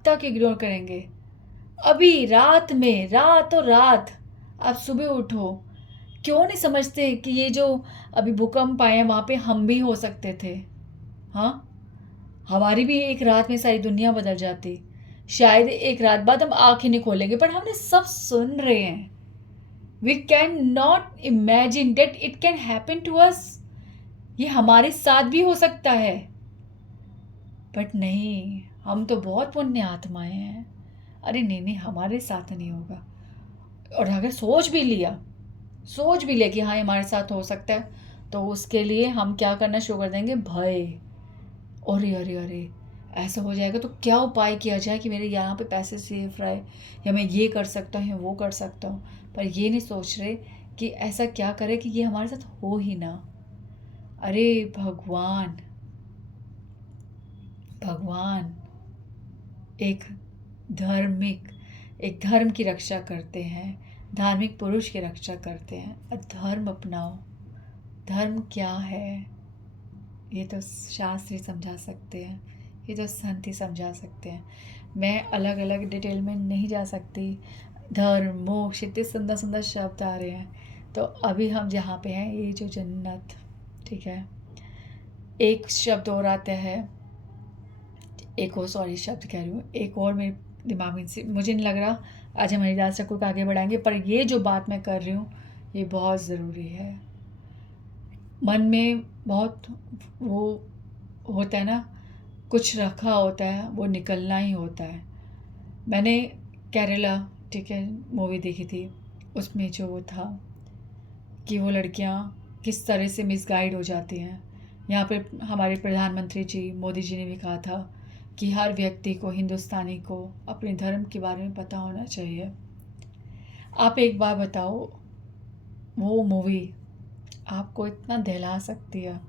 तक इग्नोर करेंगे? अभी रातों रात आप सुबह उठो, क्यों नहीं समझते कि ये जो अभी भूकंप आए हैं वहाँ पे हम भी हो सकते थे? हाँ, हमारी भी एक रात में सारी दुनिया बदल जाती। शायद एक रात बाद हम आँखें नहीं खोलेंगे, पर हमने सब सुन रहे हैं। We cannot imagine that it can happen to us. ये हमारे साथ भी हो सकता है, बट नहीं, हम तो बहुत पुण्य आत्माएं हैं। अरे नहीं, हमारे साथ नहीं होगा। और अगर सोच भी लिया कि हाँ हमारे साथ हो सकता है, तो उसके लिए हम क्या करना शुरू कर देंगे? भय। अरे ऐसा हो जाएगा तो क्या उपाय किया जाए कि मेरे यहाँ पे पैसे सेफ रहे, या मैं ये कर सकता हूँ या वो कर सकता हूँ, पर ये नहीं सोच रहे कि ऐसा क्या करे कि ये हमारे साथ हो ही ना। अरे भगवान एक धर्म की रक्षा करते हैं, धार्मिक पुरुष की रक्षा करते हैं। धर्म अपनाओ। धर्म क्या है ये तो शास्त्री समझा सकते हैं, ये तो संत ही समझा सकते हैं। मैं अलग अलग डिटेल में नहीं जा सकती। धर्म, मोक्ष, इतने सुंदर सुंदर शब्द आ रहे हैं। तो अभी हम जहाँ पे हैं, ये जो जन्नत, ठीक है, एक शब्द और आता है, एक और, सॉरी शब्द कह रही हूँ, एक और मेरे दिमाग में से मुझे नहीं लग रहा आज हम हरिदास ठाकुर को आगे बढ़ाएंगे, पर ये जो बात मैं कर रही हूँ ये बहुत ज़रूरी है। मन में बहुत वो होता है ना, कुछ रखा होता है, वो निकलना ही होता है। मैंने केरला, ठीक है, मूवी देखी थी। उसमें जो वो था कि वो लड़कियां किस तरह से मिसगाइड हो जाती हैं। यहाँ पे हमारे प्रधानमंत्री जी मोदी जी ने भी कहा था कि हर व्यक्ति को, हिंदुस्तानी को, अपने धर्म के बारे में पता होना चाहिए। आप एक बार बताओ, वो मूवी आपको इतना दहला सकती है।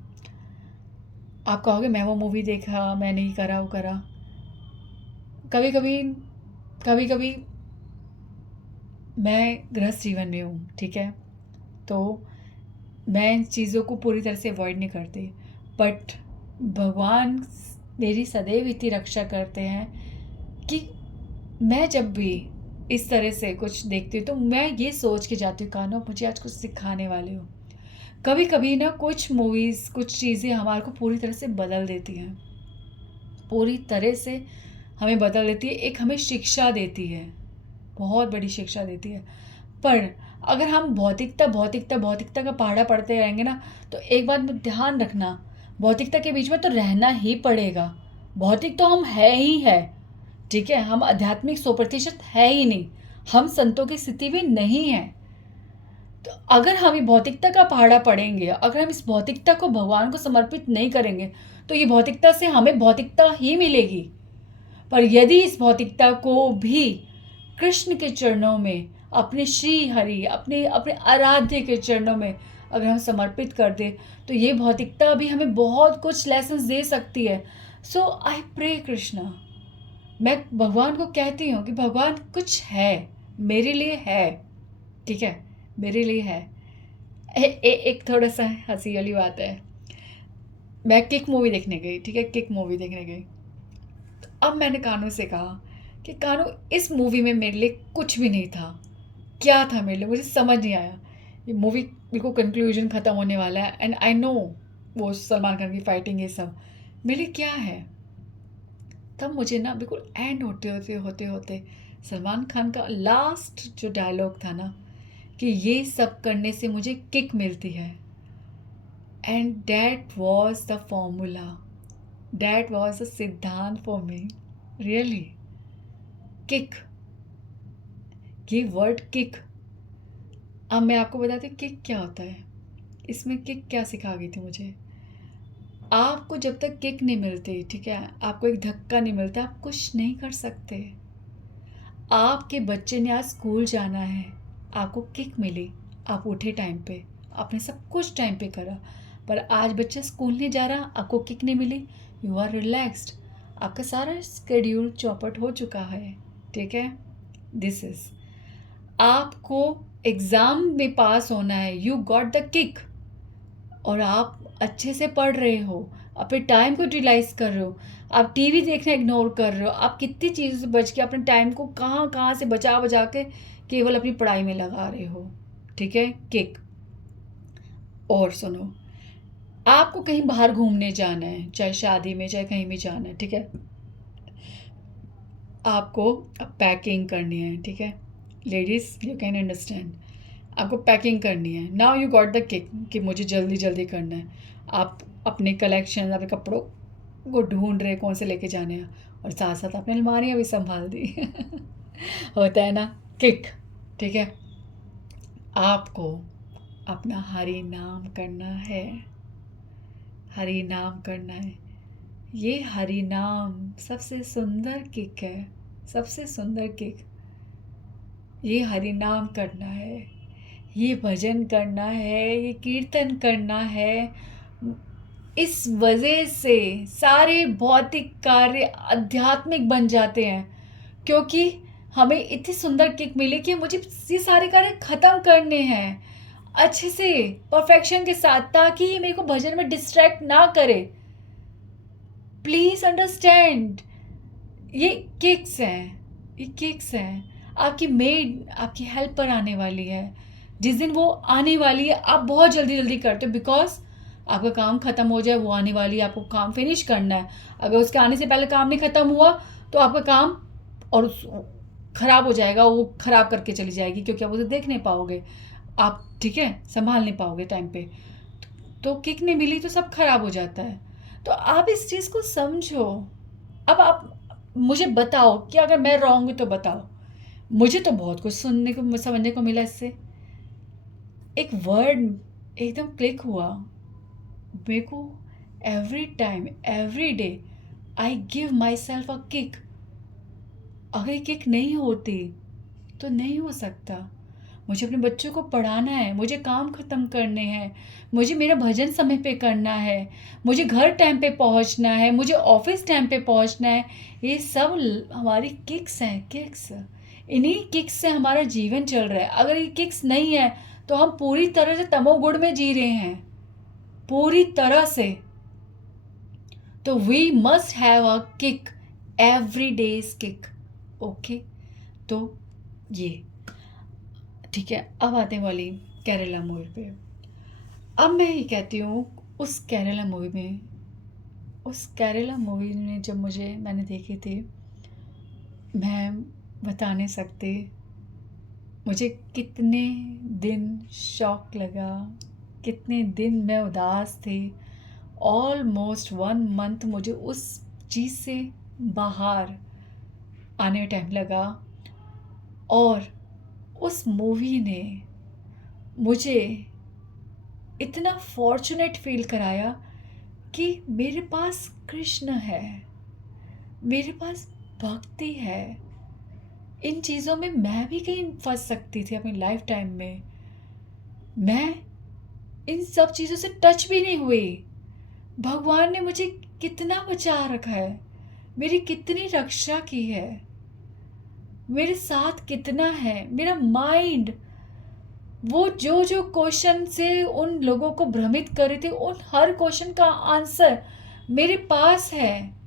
आप कहोगे मैं वो मूवी देखा, मैं नहीं करा वो करा। कभी कभी कभी कभी मैं गृहस्थ जीवन में हूँ, ठीक है, तो मैं इन चीज़ों को पूरी तरह से अवॉइड नहीं करती, बट भगवान मेरी सदैव इतनी रक्षा करते हैं कि मैं जब भी इस तरह से कुछ देखती हूँ तो मैं ये सोच के जाती हूँ, कान्हा मुझे आज कुछ सिखाने वाले हो। कभी कभी ना कुछ मूवीज़, कुछ चीज़ें हमारे को पूरी तरह से बदल देती हैं, पूरी तरह से हमें बदल देती है, एक हमें शिक्षा देती है, बहुत बड़ी शिक्षा देती है। पर अगर हम भौतिकता भौतिकता भौतिकता का पहाड़ा पढ़ते रहेंगे ना, तो एक बात में ध्यान रखना, भौतिकता के बीच में तो रहना ही पड़ेगा। भौतिक तो हम है ही है, ठीक है, हम आध्यात्मिक 100% है ही नहीं, हम संतों की स्थिति भी नहीं है। तो अगर हम ये भौतिकता का पहाड़ा पढ़ेंगे, अगर हम इस भौतिकता को भगवान को समर्पित नहीं करेंगे, तो ये भौतिकता से हमें भौतिकता ही मिलेगी। पर यदि इस भौतिकता को भी कृष्ण के चरणों में, अपने श्री हरि, अपने अपने आराध्य के चरणों में अगर हम समर्पित कर दें, तो ये भौतिकता भी हमें बहुत कुछ लेसन्स दे सकती है। सो आई प्रे कृष्णा, मैं भगवान को कहती हूँ कि भगवान कुछ है, मेरे लिए है, ठीक है, मेरे लिए है। एक थोड़ा सा हंसी वाली बात है। मैं किक मूवी देखने गई, ठीक है, किक मूवी देखने गई। अब मैंने कानू से कहा कि कानू, इस मूवी में मेरे लिए कुछ भी नहीं था। क्या था मेरे लिए, मुझे समझ नहीं आया। ये मूवी बिल्कुल कंक्लूजन ख़त्म होने वाला है एंड आई नो वो सलमान खान की फाइटिंग, ये सब मेरे लिए क्या है। तब मुझे ना बिल्कुल एंड होते होते होते होते सलमान खान का लास्ट जो डायलॉग था ना, कि ये सब करने से मुझे किक मिलती है, and that was the formula, that was the सिद्धांत फॉर मी, रियली। किक, ये वर्ड किक, अब मैं आपको बताती हूँ किक क्या होता है। इसमें किक क्या सिखा गई थी मुझे, आपको जब तक किक नहीं मिलती, ठीक है, आपको एक धक्का नहीं मिलता, आप कुछ नहीं कर सकते। आपके बच्चे ने आज स्कूल जाना है, आपको किक मिली, आप उठे टाइम पे, आपने सब कुछ टाइम पे करा। पर आज बच्चा स्कूल नहीं जा रहा, आपको किक नहीं मिली, यू आर रिलैक्स्ड, आपका सारा स्केड्यूल चौपट हो चुका है, ठीक है। दिस इज, आपको एग्ज़ाम में पास होना है, यू गॉट द किक, और आप अच्छे से पढ़ रहे हो, अपने टाइम को यूटिलाइज कर रहे हो, आप टीवी देखना इग्नोर कर रहे हो, आप कितनी चीज़ों से बच के अपने टाइम को कहाँ कहाँ से बचा बचा के केवल अपनी पढ़ाई में लगा रहे हो, ठीक है, किक। और सुनो, आपको कहीं बाहर घूमने जाना है, चाहे शादी में चाहे कहीं भी जाना है, ठीक है, आपको अब पैकिंग करनी है, ठीक है, लेडीज़ यू कैन अंडरस्टैंड, आपको पैकिंग करनी है। Now you got the kick कि मुझे जल्दी जल्दी करना है। आप अपने कलेक्शन, अपने कपड़ों को ढूंढ रहे कौन से लेके जाने हैं, और साथ साथ अपनी अलमारियाँ भी संभाल दी होता है ना, किक, ठीक है। आपको अपना हरि नाम करना है, हरि नाम करना है। ये हरि नाम सबसे सुंदर किक है, सबसे सुंदर किक। ये हरि नाम करना है, ये भजन करना है, ये कीर्तन करना है। इस वजह से सारे भौतिक कार्य आध्यात्मिक बन जाते हैं, क्योंकि हमें इतनी सुंदर किक मिली कि मुझे ये सारे कार्य ख़त्म करने हैं अच्छे से, परफेक्शन के साथ, ताकि ये मेरे को भजन में डिस्ट्रैक्ट ना करे। प्लीज़ अंडरस्टैंड, ये किक्स हैं, ये किक्स हैं। आपकी मेड आपकी हेल्प पर आने वाली है, जिस दिन वो आने वाली है आप बहुत जल्दी जल्दी करते हो, बिकॉज आपका काम ख़त्म हो जाए, वो आने वाली है, आपको काम फिनिश करना है। अगर उसके आने से पहले काम नहीं ख़त्म हुआ तो आपका काम और ख़राब हो जाएगा, वो ख़राब करके चली जाएगी, क्योंकि आप उसे देख नहीं पाओगे आप, ठीक है, संभाल नहीं पाओगे टाइम पे। तो किक नहीं मिली तो सब खराब हो जाता है। तो आप इस चीज़ को समझो। अब आप मुझे बताओ कि अगर मैं रॉन्ग हूँ तो बताओ। मुझे तो बहुत कुछ सुनने को समझने को मिला इससे। एक वर्ड एकदम क्लिक हुआ मेरे को। Every time every day I give my self a kick. अगर ये किक नहीं होती तो नहीं हो सकता। मुझे अपने बच्चों को पढ़ाना है, मुझे काम ख़त्म करने हैं, मुझे मेरा भजन समय पे करना है, मुझे घर टाइम पे पहुंचना है, मुझे ऑफिस टाइम पे पहुंचना है। ये सब हमारी किक्स हैं, किक्स। इन्हीं किक्स से हमारा जीवन चल रहा है। अगर ये किक्स नहीं है तो हम पूरी तरह से तमोगुण में जी रहे हैं, पूरी तरह से। तो we must have a kick, every day's kick. Okay, तो ये ठीक है। अब आते हैं वाली केरला मूवी पे। अब मैं ये कहती हूँ, उस केरला मूवी में जब मैंने देखी थी, मैं बता नहीं सकती मुझे कितने दिन शॉक लगा, कितने दिन मैं उदास थी। ऑलमोस्ट 1 मंथ मुझे उस चीज़ से बाहर आने टाइम लगा। और उस मूवी ने मुझे इतना फॉर्चुनेट फील कराया कि मेरे पास कृष्ण है, मेरे पास भक्ति है। इन चीज़ों में मैं भी कहीं फंस सकती थी अपनी लाइफ टाइम में। मैं इन सब चीज़ों से टच भी नहीं हुई। भगवान ने मुझे कितना बचा रखा है, मेरी कितनी रक्षा की है, मेरे साथ कितना है। मेरा माइंड, वो जो जो क्वेश्चन से उन लोगों को भ्रमित कर रहे थे, उन हर क्वेश्चन का आंसर मेरे पास है।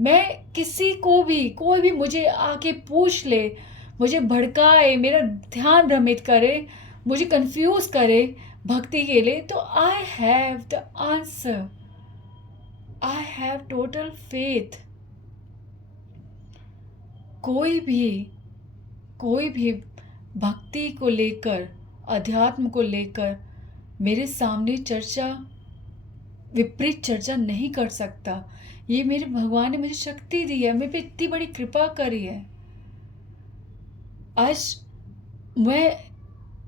मैं किसी को भी, कोई भी मुझे आके पूछ ले, मुझे भड़काए, मेरा ध्यान भ्रमित करे, मुझे कंफ्यूज करे भक्ति के लिए, तो I have the answer. I have total faith. कोई भी भक्ति को लेकर, अध्यात्म को लेकर मेरे सामने विपरीत चर्चा नहीं कर सकता। ये मेरे भगवान ने मुझे शक्ति दी है, मेरे पे इतनी बड़ी कृपा करी है। आज मैं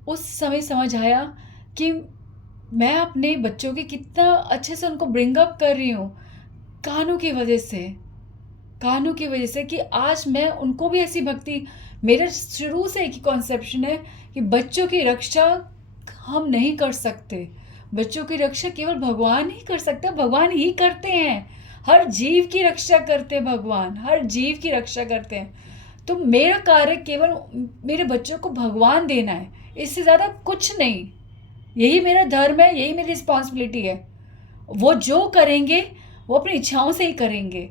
उस समय समझ आया कि मैं अपने बच्चों के कितना अच्छे से उनको ब्रिंग अप कर रही हूँ, कानों की वजह से कि आज मैं उनको भी ऐसी भक्ति। मेरा शुरू से एक ही कॉन्सेप्शन है कि बच्चों की रक्षा हम नहीं कर सकते, बच्चों की रक्षा केवल भगवान ही कर सकते हैं, भगवान ही करते हैं। हर जीव की रक्षा करते हैं भगवान, हर जीव की रक्षा करते हैं। तो मेरा कार्य केवल मेरे बच्चों को भगवान देना है, इससे ज़्यादा कुछ नहीं। यही मेरा धर्म है, यही मेरी रिस्पॉन्सिबिलिटी है। वो जो करेंगे वो अपनी इच्छाओं से ही करेंगे।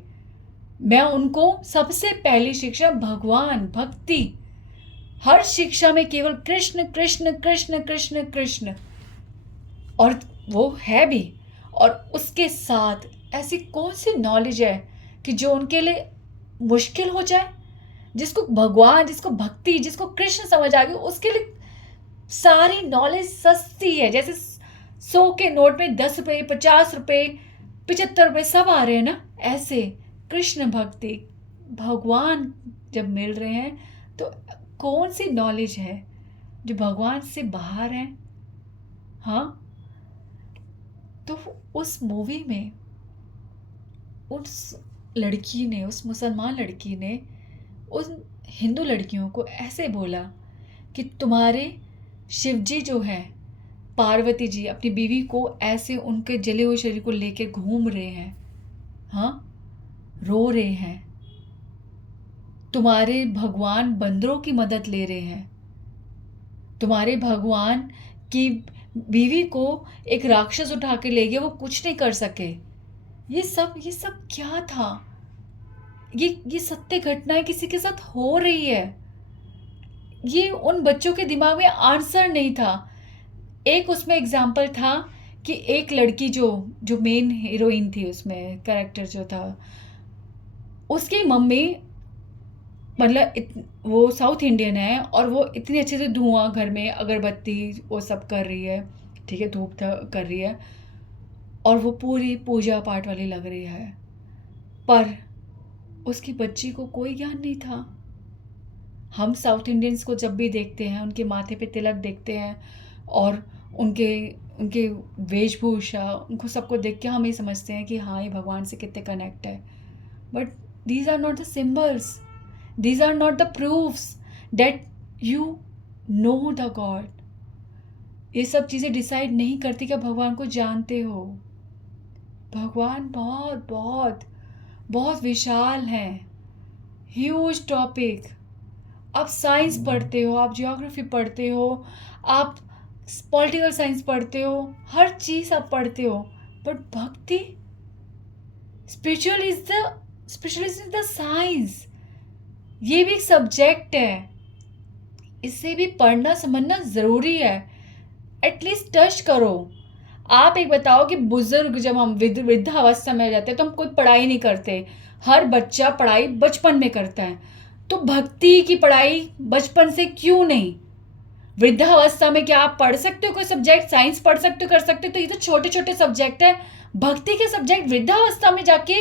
मैं उनको सबसे पहली शिक्षा भगवान, भक्ति, हर शिक्षा में केवल कृष्ण कृष्ण कृष्ण कृष्ण कृष्ण, और वो है भी। और उसके साथ ऐसी कौन सी नॉलेज है कि जो उनके लिए मुश्किल हो जाए। जिसको भगवान, जिसको भक्ति, जिसको कृष्ण समझ आ गई, उसके लिए सारी नॉलेज सस्ती है। जैसे 100 के नोट में 10 रुपये, 50 रुपये, 75 रुपये सब आ रहे हैं ना, ऐसे कृष्ण भक्ति, भगवान जब मिल रहे हैं तो कौन सी नॉलेज है जो भगवान से बाहर है। हाँ, तो उस मूवी में उस लड़की ने, उस मुसलमान लड़की ने उन हिंदू लड़कियों को ऐसे बोला कि तुम्हारे शिवजी जो है, पार्वती जी अपनी बीवी को ऐसे उनके जले हुए शरीर को लेके घूम रहे हैं, हाँ, रो रहे हैं। तुम्हारे भगवान बंदरों की मदद ले रहे हैं। तुम्हारे भगवान की बीवी को एक राक्षस उठा के ले गया, वो कुछ नहीं कर सके। ये सब क्या था? ये सत्य घटनाएं किसी के साथ हो रही है। ये उन बच्चों के दिमाग में आंसर नहीं था। एक उसमें एग्जाम्पल था कि एक लड़की जो जो मेन हीरोइन थी, उसमें कैरेक्टर जो था, उसकी मम्मी मतलब वो साउथ इंडियन है और वो इतने अच्छे से धुआं घर में अगरबत्ती वो सब कर रही है, ठीक है, धूप कर रही है, और वो पूरी पूजा पाठ वाली लग रही है, पर उसकी बच्ची को कोई ज्ञान नहीं था। हम साउथ इंडियंस को जब भी देखते हैं, उनके माथे पे तिलक देखते हैं और उनके उनके वेशभूषा, उनको सबको देख के हम ये समझते हैं कि हाँ, ये भगवान से कितने कनेक्ट है। But these are not the symbols, these are not the proofs that you know the god. ये सब चीज़ें डिसाइड नहीं करती कि आप भगवान को जानते हो। भगवान बहुत बहुत बहुत विशाल है, ह्यूज टॉपिक। आप साइंस पढ़ते हो, आप ज्योग्राफी पढ़ते हो, आप पॉलिटिकल साइंस पढ़ते हो, हर चीज़ आप पढ़ते हो, बट भक्ति, स्पिरिचुअल इज द साइंस। ये भी एक सब्जेक्ट है, इसे भी पढ़ना समझना ज़रूरी है। एटलीस्ट टच करो। आप एक बताओ कि बुजुर्ग जब हम वृद्धावस्था में जाते हैं तो हम कोई पढ़ाई नहीं करते, हर बच्चा पढ़ाई बचपन में करता है, तो भक्ति की पढ़ाई बचपन से क्यों नहीं? वृद्धावस्था में क्या आप पढ़ सकते हो कोई सब्जेक्ट? साइंस पढ़ सकते हो, कर सकते हो, तो ये तो छोटे छोटे सब्जेक्ट है। भक्ति के सब्जेक्ट वृद्धावस्था में जाके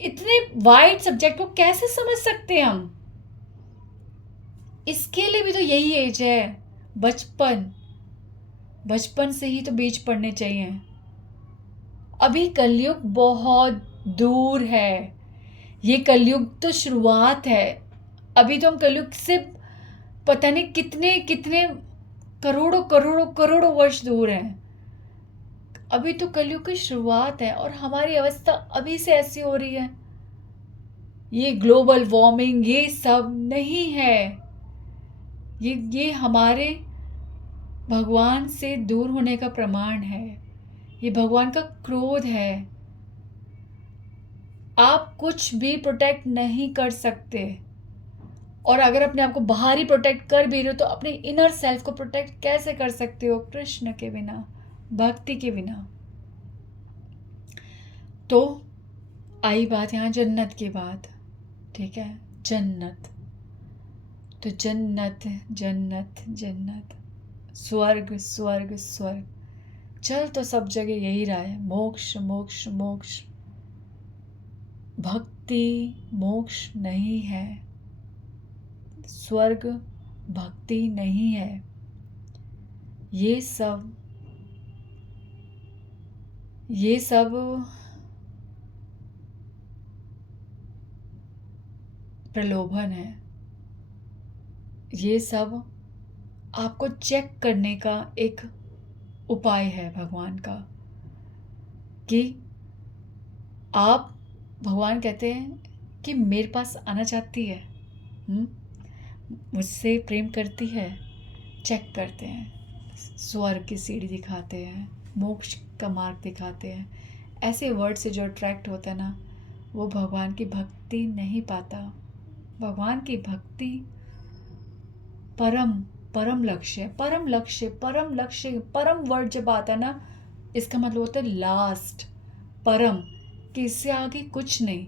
इतने वाइड सब्जेक्ट को कैसे समझ सकते हैं हम? इसके लिए भी तो यही एज है, बचपन। बचपन से ही तो बीज पढ़ने चाहिए। अभी कलयुग बहुत दूर है, ये कलयुग तो शुरुआत है। अभी तो हम कलयुग से पता नहीं कितने कितने करोड़ों करोड़ों करोड़ों वर्ष दूर हैं। अभी तो कलयुग की शुरुआत है और हमारी अवस्था अभी से ऐसी हो रही है। ये ग्लोबल वार्मिंग ये सब नहीं है, ये हमारे भगवान से दूर होने का प्रमाण है, ये भगवान का क्रोध है। आप कुछ भी प्रोटेक्ट नहीं कर सकते, और अगर अपने आप को बाहर ही प्रोटेक्ट कर भी रहे हो तो अपने इनर सेल्फ को प्रोटेक्ट कैसे कर सकते हो? कृष्ण के बिना, भक्ति के बिना। तो आई बात यहाँ जन्नत की बात, ठीक है, जन्नत। तो जन्नत जन्नत जन्नत, स्वर्ग स्वर्ग स्वर्ग, चल तो सब जगह यही रहा है, मोक्ष मोक्ष मोक्ष। भक्ति मोक्ष नहीं है, स्वर्ग भक्ति नहीं है। ये सब प्रलोभन है, ये सब आपको चेक करने का एक उपाय है भगवान का, कि आप, भगवान कहते हैं कि मेरे पास आना चाहती है, मुझसे प्रेम करती है, चेक करते हैं, स्वर्ग की सीढ़ी दिखाते हैं, मोक्ष का मार्ग दिखाते हैं। ऐसे वर्ड से जो अट्रैक्ट होता है ना, वो भगवान की भक्ति नहीं पाता। भगवान की भक्ति परम परम लक्ष्य है, परम लक्ष्य, परम लक्ष्य। परम वर्ड जब आता है ना, इसका मतलब होता है लास्ट, परम, कि इससे आगे कुछ नहीं।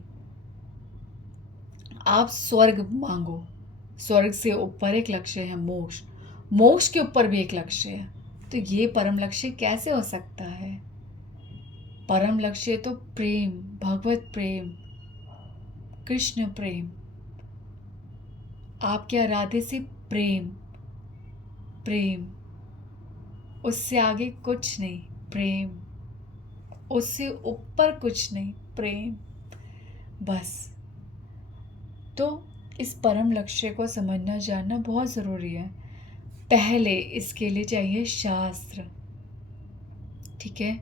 आप स्वर्ग मांगो, स्वर्ग से ऊपर एक लक्ष्य है मोक्ष, मोक्ष के ऊपर भी एक लक्ष्य है, तो ये परम लक्ष्य कैसे हो सकता है? परम लक्ष्य तो प्रेम, भगवत प्रेम, कृष्ण प्रेम, आपके राधे से प्रेम, प्रेम, उससे आगे कुछ नहीं, प्रेम, उससे ऊपर कुछ नहीं, प्रेम, बस। तो इस परम लक्ष्य को समझना जानना बहुत ज़रूरी है। पहले इसके लिए चाहिए शास्त्र, ठीक है,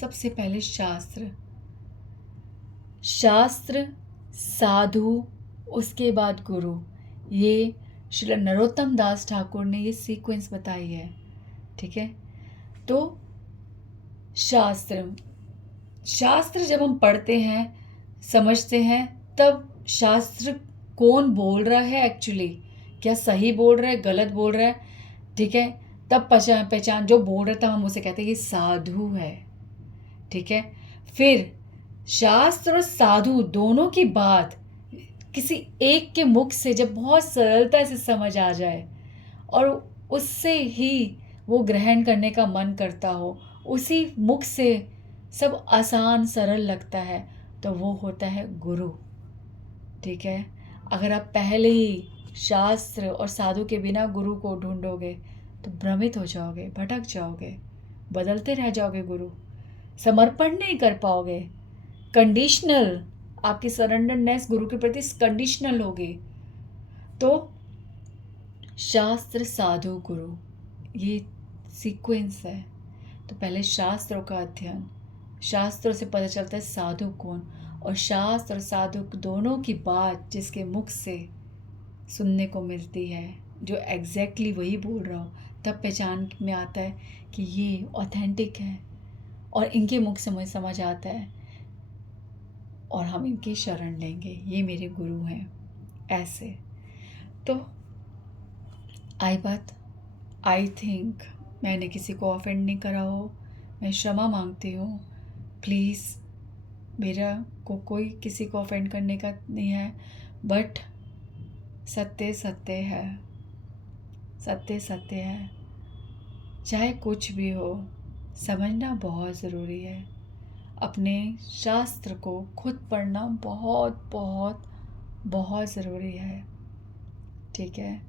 सबसे पहले शास्त्र, शास्त्र, साधु, उसके बाद गुरु। ये श्री नरोत्तम दास ठाकुर ने ये सीक्वेंस बताई है, ठीक है। तो शास्त्र, शास्त्र जब हम पढ़ते हैं, समझते हैं, तब शास्त्र कौन बोल रहा है एक्चुअली, क्या सही बोल रहा है, गलत बोल रहा है, ठीक है, तब पहचान जो बोल रहा था हम उसे कहते हैं ये साधु है, ठीक है। फिर शास्त्र और साधु दोनों की बात किसी एक के मुख से जब बहुत सरलता से समझ आ जाए और उससे ही वो ग्रहण करने का मन करता हो, उसी मुख से सब आसान सरल लगता है, तो वो होता है गुरु। ठीक है। अगर आप पहले ही शास्त्र और साधु के बिना गुरु को ढूंढोगे तो भ्रमित हो जाओगे, भटक जाओगे, बदलते रह जाओगे गुरु, समर्पण नहीं कर पाओगे, कंडीशनल, आपकी सरेंडरनेस गुरु के प्रति कंडीशनल होगी। तो शास्त्र साधु गुरु, ये सीक्वेंस है। तो पहले शास्त्रों का अध्ययन, शास्त्रों से पता चलता है साधु कौन, और शास्त्र और साधु दोनों की बात जिसके मुख से सुनने को मिलती है, जो एग्जैक्टली वही बोल रहा हो, तब पहचान में आता है कि ये ऑथेंटिक है और इनके मुख से मुझे समझ आता है और हम इनकी शरण लेंगे, ये मेरे गुरु हैं। ऐसे तो आई थिंक मैंने किसी को ऑफेंड नहीं करा हो, मैं क्षमा मांगती हूँ। प्लीज़, मेरा को कोई किसी को ऑफेंड करने का नहीं है, बट सत्य सत्य है, सत्य सत्य है। चाहे कुछ भी हो, समझना बहुत ज़रूरी है। अपने शास्त्र को खुद पढ़ना बहुत बहुत बहुत ज़रूरी है। ठीक है।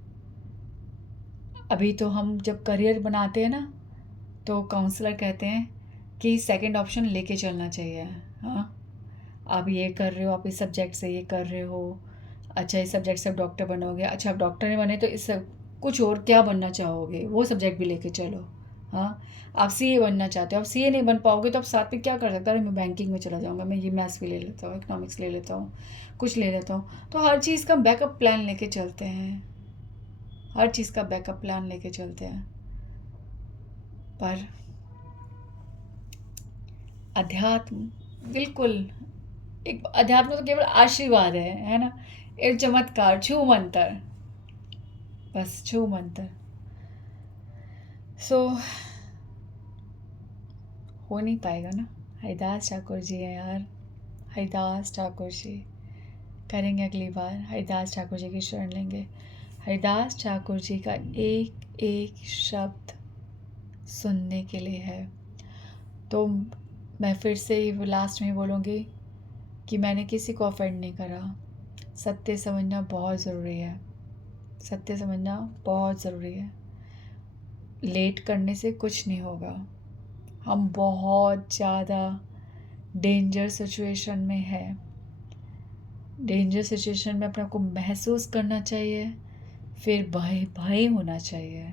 अभी तो हम जब करियर बनाते हैं ना, तो काउंसलर कहते हैं कि सेकंड ऑप्शन लेके चलना चाहिए। हाँ, आप ये कर रहे हो, आप इस सब्जेक्ट से ये कर रहे हो, अच्छा इस सब्जेक्ट से आप डॉक्टर बनोगे, अच्छा आप डॉक्टर नहीं बने तो इस कुछ और क्या बनना चाहोगे, वो सब्जेक्ट भी लेके चलो। हाँ, आप सीए बनना चाहते हो, आप सीए नहीं बन पाओगे तो आप साथ में क्या कर सकते हो, अरे मैं बैंकिंग में चला जाऊँगा, मैं ये मैथ्स भी ले लेता हूँ, इकोनॉमिक्स ले लेता हूँ, कुछ ले लेता हूँ। तो हर चीज़ का बैकअप प्लान लेके चलते हैं, हर चीज़ का बैकअप प्लान लेके चलते हैं। पर अध्यात्म बिल्कुल, एक अध्यात्म तो केवल आशीर्वाद है ना, एक चमत्कार, छू मंतर, बस छू मंतर। सो हो नहीं पाएगा ना। हरिदास ठाकुर जी हैं यार, हरिदास ठाकुर जी। करेंगे अगली बार, हरिदास ठाकुर जी की शरण लेंगे। हरिदास ठाकुर जी का एक एक शब्द सुनने के लिए है। तो मैं फिर से लास्ट में बोलूँगी कि मैंने किसी को ऑफेंड नहीं करा। सत्य समझना बहुत ज़रूरी है, सत्य समझना बहुत ज़रूरी है। लेट करने से कुछ नहीं होगा। हम बहुत ज़्यादा डेंजर सिचुएशन में है। डेंजर सिचुएशन में अपने आप को महसूस करना चाहिए, फिर भय होना चाहिए,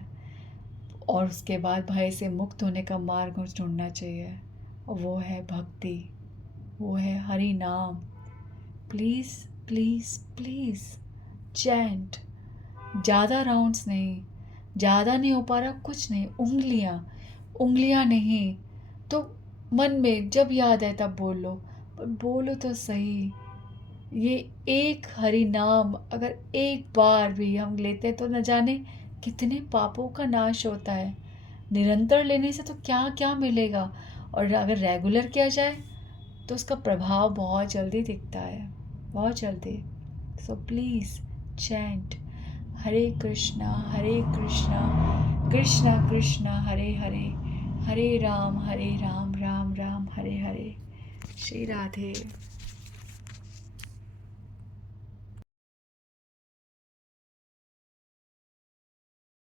और उसके बाद भय से मुक्त होने का मार्ग ढूंढना चाहिए, और वो है भक्ति, वो है हरि नाम। प्लीज़ प्लीज़ प्लीज़ चैंट, ज़्यादा राउंड्स नहीं, ज़्यादा नहीं हो पा रहा, कुछ नहीं, उंगलियां नहीं तो मन में जब याद है तब बोल लो, पर बोलो तो सही। ये एक हरि नाम अगर एक बार भी हम लेते हैं तो न जाने कितने पापों का नाश होता है। निरंतर लेने से तो क्या क्या मिलेगा, और अगर रेगुलर किया जाए तो उसका प्रभाव बहुत जल्दी दिखता है, बहुत जल्दी। So please chant Hare Krishna Krishna Krishna Hare Hare, Hare Ram Ram Ram Hare Hare. Shri Radhe.